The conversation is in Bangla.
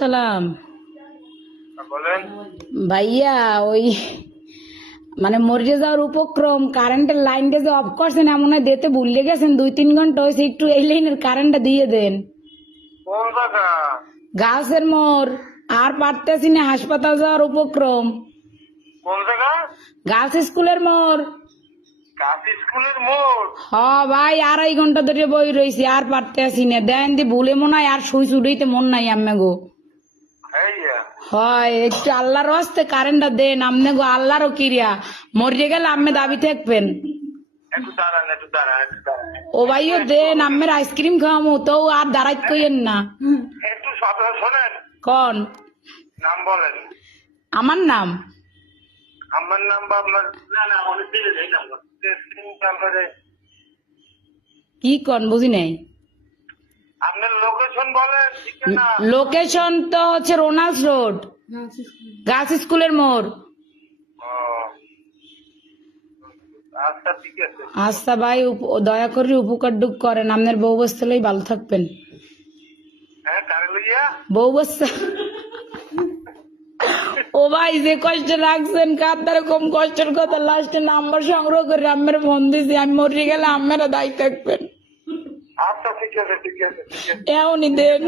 সালাম বলেন। ভাইয়া, ওই মানে মরে যাওয়ার উপক্রম, কারেন্টের লাইনটা যে অফ করছেন এমন হয় দিতে ভুলে গেছেন, 2-3 ঘন্টা হয়েছে, একটু এই লাইনের কারেন্টটা দিয়ে দেন। কোন জায়গা? গাছের মোড়, আর পারতেছি না, হাসপাতাল যাওয়ার উপক্রম। কোন জায়গা? গার্লস স্কুলের মোড়। কাশি স্কুলের মোড়। হ ভাই, 2.5 ঘন্টা ধরে বই রয়েছি, আর পারতেছি না। দেন দি ভুলে মনে হয় আর সুই চুড়িতে মন নাই আম্মে গো। হ্যাঁ, হয় একটু আল্লাহর হস্তে কারেন্টটা দেন আমনে গো, আল্লাহরও কিরিয়া। মরে গেলে আম্মে দাবি থাকবেন। একটু দাঁড়ান, একটু দাঁড়ান, একটু দাঁড়ান। ও ভাইও দেন, আম্মের আইসক্রিম খাওয়ামো তো, আর দাঁড়াইত কইেন না। একটু কথা শোনেন। কন নাম বলেন। আমার নাম? আমার নাম বা আপনার? না না, অনেক দিলে যাই নাম্বার। নাম্বারে কি কন বুঝি নাই। আপনার লোকেশন বলেন, ঠিকানা। লোকেশন তো হচ্ছে রোনাল্ডস রোড, গার্লস স্কুলের মোড়। ও, আচ্ছা ঠিক আছে। আচ্ছা ভাই, দয়া করে উপকার ডুক করেন, আপনার বউ বস্তালেই ভালো থাকবেন। হ্যাঁ, কারে লইয়া? বউ বস্তা। ও ভাই, যে কষ্ট রাখছেন কার কম কষ্টের কথা, লাস্টে নাম্বার সংগ্রহ করে আম্মের ফোন দিছি, আমি মরে গেলে আম্মেরা দায়ী থাকবেন। আচ্ছা ঠিক আছে, ঠিক আছে, ঠিক আছে। এমনই দেন।